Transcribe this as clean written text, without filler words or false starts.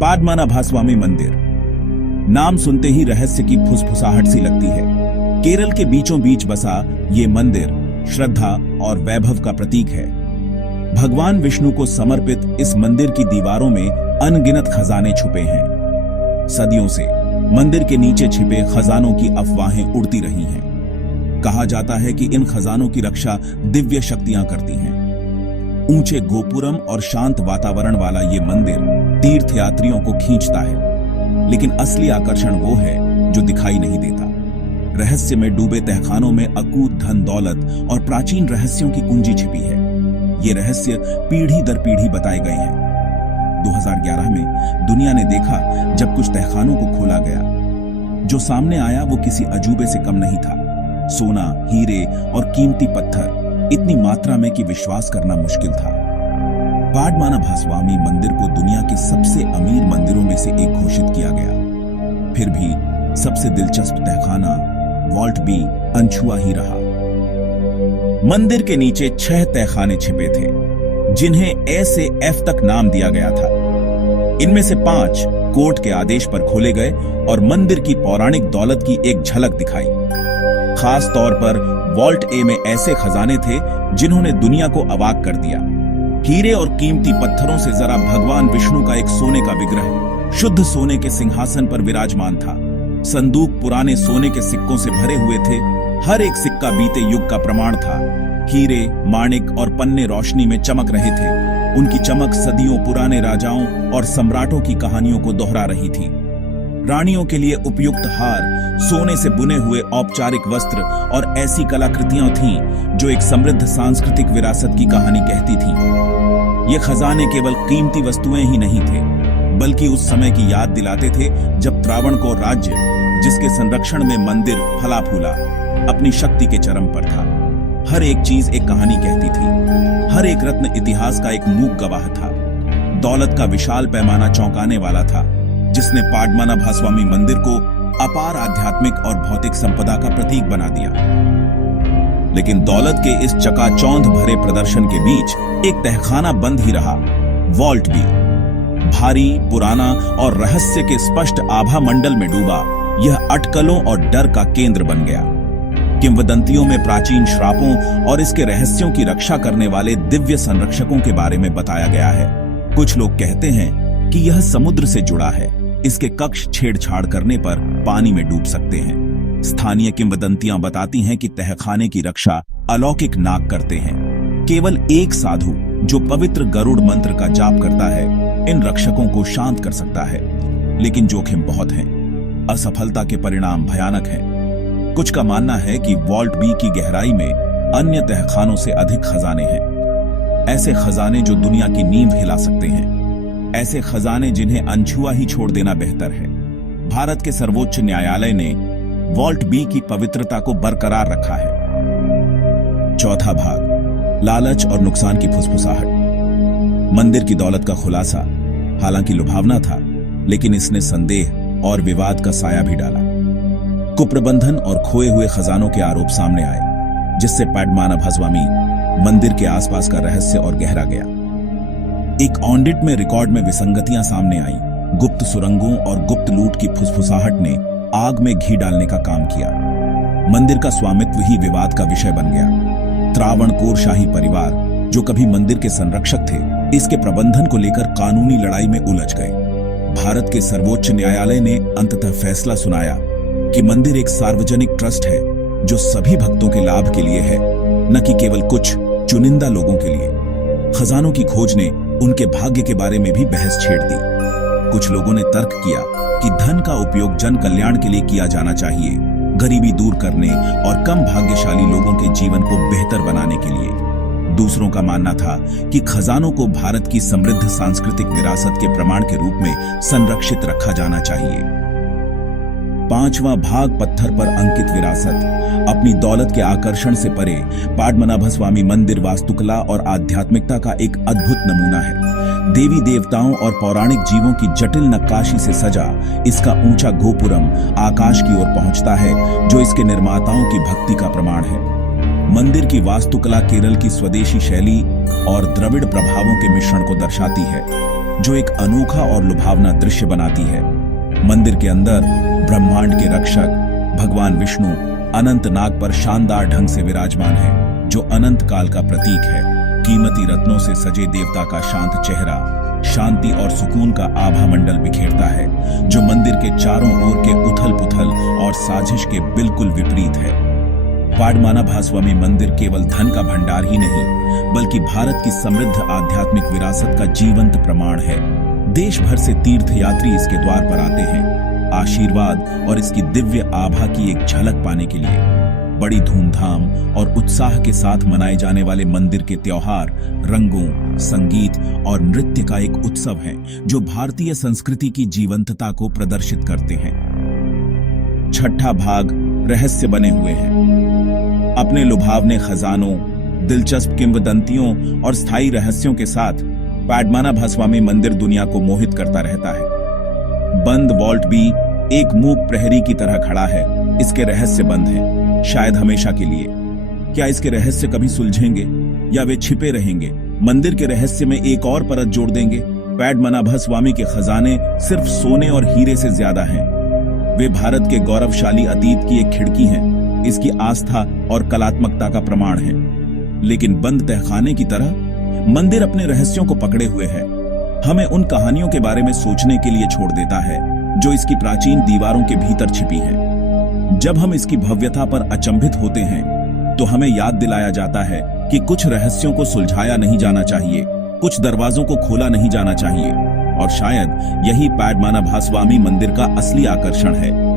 पाडमानाभास्वामी मंदिर। नाम सुनते ही रहस्य की फुसफुसाहट सी लगती है। केरल के बीचों बीच बसा ये मंदिर श्रद्धा और वैभव का प्रतीक है। भगवान विष्णु को समर्पित इस मंदिर की दीवारों में अनगिनत खजाने छुपे हैं। सदियों से मंदिर के नीचे छिपे खजानों की अफवाहें उड़ती रही हैं। कहा जाता है कि इन खजानों की रक्षा दिव्य शक्तियां करती हैं। ऊंचे गोपुरम और शांत वातावरण वाला ये मंदिर तीर्थयात्रियों को खींचता है, लेकिन असली आकर्षण वो है जो दिखाई नहीं देता। रहस्य में डूबे तहखानों में अकूत धन दौलत और प्राचीन रहस्यों की कुंजी छिपी है। ये रहस्य पीढ़ी दर पीढ़ी बताए गए हैं। 2011 में दुनिया ने देखा जब कुछ तहखानों को खोला गया। जो सामने आया वो किसी अजूबे से कम नहीं था। सोना, हीरे और कीमती पत्थर इतनी मात्रा में कि विश्वास करना मुश्किल था। पाडमानाभास्वामी मंदिर को दुनिया के सबसे अमीर मंदिरों में से एक घोषित किया गया। फिर भी सबसे दिलचस्प तहखाना वॉल्ट बी अनछुआ ही रहा। मंदिर के नीचे 6 तहखाने छिपे थे, जिन्हें ए से एफ तक नाम दिया गया था। इनमें से 5 कोर्ट के आदेश पर खोले गए और मंदिर की पौराणिक दौलत की एक झलक दिखाई। खास तौर पर वॉल्ट ए में ऐसे खजाने थे जिन्होंने दुनिया को अवाक कर दिया। हीरे और कीमती पत्थरों से जरा भगवान विष्णु का एक सोने का विग्रह शुद्ध सोने के सिंहासन पर विराजमान था। संदूक पुराने सोने के सिक्कों से भरे हुए थे। हर एक सिक्का बीते युग का प्रमाण था। हीरे, माणिक और पन्ने रोशनी में चमक रहे थे। उनकी चमक सदियों पुराने राजाओं और सम्राटों की कहानियों को दोहरा रही थी। रानियों के लिए उपयुक्त हार, सोने से बुने हुए औपचारिक वस्त्र और ऐसी कलाकृतियां थीं जो एक समृद्ध सांस्कृतिक विरासत की कहानी कहती थीं। ये खजाने केवल कीमती वस्तुएं ही नहीं थे, बल्कि उस समय की याद दिलाते थे जब त्रावणकोर राज्य, जिसके संरक्षण में मंदिर फला फूला, अपनी शक्ति के चरम पर था। हर एक चीज एक कहानी कहती थी। हर एक रत्न इतिहास का एक मूक गवाह था। दौलत का विशाल पैमाना चौंकाने वाला था, जिसने पाडमानाभास्वामी मंदिर को अपार आध्यात्मिक और भौतिक संपदा का प्रतीक बना दिया। लेकिन दौलत के इस चकाचौंध भरे प्रदर्शन के बीच एक तहखाना बंद ही रहा, वॉल्ट बी। भारी, पुराना और रहस्य के स्पष्ट आभा मंडल में डूबा यह अटकलों और डर का केंद्र बन गया। किंवदंतियों में प्राचीन श्रापों और इसके रहस्यों की रक्षा करने वाले दिव्य संरक्षकों के बारे में बताया गया है। कुछ लोग कहते हैं कि यह समुद्र से जुड़ा है। इसके कक्ष छेड़छाड़ करने पर पानी में डूब सकते हैं। स्थानीय किंवदंतियां बताती हैं कि तहखाने की रक्षा अलौकिक नाग करते हैं। केवल एक साधु जो पवित्र गरुड़ मंत्र का जाप करता है इन रक्षकों को शांत कर सकता है। लेकिन जोखिम बहुत हैं। असफलता के परिणाम भयानक हैं। कुछ का मानना है कि वॉल्ट बी की गहराई में अन्य तहखानों से अधिक खजाने हैं। ऐसे खजाने जो दुनिया की नींव हिला सकते हैं। ऐसे खजाने जिन्हें अनछुआ ही छोड़ देना बेहतर है। भारत के सर्वोच्च न्यायालय ने वॉल्ट बी की पवित्रता को बरकरार रखा है। चौथा भाग, लालच और नुकसान की फुसफुसाहट। मंदिर की दौलत का खुलासा हालांकि लुभावना था, लेकिन इसने संदेह और विवाद का साया भी डाला। कुप्रबंधन और खोए हुए खजानों के आरोप सामने आए, जिससे पाडमानाभास्वामी मंदिर के आसपास का रहस्य और गहरा गया। एक ऑडिट में रिकॉर्ड में विसंगतियां सामने आई। गुप्त सुरंगों और गुप्त लूट की फुसफुसाहट ने आग में घी डालने का काम किया। मंदिर का स्वामित्व ही विवाद का विषय बन गया। त्रावणकोर शाही परिवार, जो कभी मंदिर के संरक्षक थे, इसके प्रबंधन को लेकर कानूनी लड़ाई में उलझ गए। भारत के सर्वोच्च न्यायालय ने अंततः फैसला सुनाया कि मंदिर एक सार्वजनिक ट्रस्ट है जो सभी भक्तों के लाभ के लिए है, न कि केवल कुछ चुनिंदा लोगों के लिए। खजानों की खोज ने उनके भाग्य के बारे में भी बहस छेड़ दी। कुछ लोगों ने तर्क किया कि धन का उपयोग जन कल्याण के लिए किया जाना चाहिए, गरीबी दूर करने और कम भाग्यशाली लोगों के जीवन को बेहतर बनाने के लिए। दूसरों का मानना था कि खजानों को भारत की समृद्ध सांस्कृतिक विरासत के प्रमाण के रूप में संरक्षित रखा जाना चाहिए। पांचवां भाग, पत्थर पर अंकित विरासत। अपनी दौलत के आकर्षण से परे पाडमानाभास्वामी मंदिर वास्तुकला और आध्यात्मिकता का एक अद्भुत नमूना है। देवी देवताओं और पौराणिक जीवों की जटिल नक्काशी से सजा इसका ऊंचा गोपुरम आकाश की ओर पहुंचता है, जो इसके निर्माताओं की भक्ति का प्रमाण है। मंदिर की वास्तुकला केरल की स्वदेशी शैली और द्रविड़ प्रभावों के मिश्रण को दर्शाती है। जो एक अनोखा और लुभावना दृश्य बनाती है। मंदिर के अंदर ब्रह्मांड के रक्षक भगवान विष्णु अनंत नाग पर शानदार ढंग से विराजमान है, जो अनंत काल का प्रतीक है। कीमती रत्नों से सजे देवता का शांत चेहरा शांति और सुकून का आभा मंडल बिखेरता है, जो मंदिर के चारों ओर के उथल पुथल और साजिश के बिल्कुल विपरीत है। पाडमानाभास्वामी मंदिर केवल धन का भंडार ही नहीं, बल्कि भारत की समृद्ध आध्यात्मिक विरासत का जीवंत प्रमाण है। देश भर से तीर्थयात्री इसके द्वार पर आते हैं, आशीर्वाद और इसकी दिव्य आभा की एक झलक पाने के लिए। बड़ी धूमधाम और उत्साह के साथ मनाए जाने वाले मंदिर के त्योहार रंगों, संगीत और नृत्य का एक उत्सव है, जो भारतीय संस्कृति की जीवंतता को प्रदर्शित करते हैं। छठा भाग रहस्य बने हुए हैं। अपने लुभावने खजानों, दिलचस्प किंवदंतियों और स्थायी रहस्यों के साथ पाडमानाभास्वामी मंदिर दुनिया को मोहित करता रहता है। बंद वॉल्ट भी एक मूक प्रहरी की तरह खड़ा है। इसके रहस्य बंद हैं, शायद हमेशा के लिए। क्या इसके रहस्य कभी सुलझेंगे या वे छिपे रहेंगे? मंदिर के रहस्य में एक और परत जोड़ देंगे। पाडमानाभास्वामी के खजाने सिर्फ सोने और हीरे से ज्यादा हैं। वे भारत के गौरवशाली अतीत की एक खिड़की हैं, इसकी आस्था और कलात्मकता का प्रमाण है। लेकिन बंद तहखाने की तरह मंदिर अपने रहस्यों को पकड़े हुए है, हमें उन कहानियों के बारे में सोचने के लिए छोड़ देता है जो इसकी प्राचीन दीवारों के भीतर छिपी हैं। जब हम इसकी भव्यता पर अचंभित होते हैं, तो हमें याद दिलाया जाता है कि कुछ रहस्यों को सुलझाया नहीं जाना चाहिए, कुछ दरवाजों को खोला नहीं जाना चाहिए, और शायद यही पाडमानाभास्वामी मंदिर का असली आकर्षण है।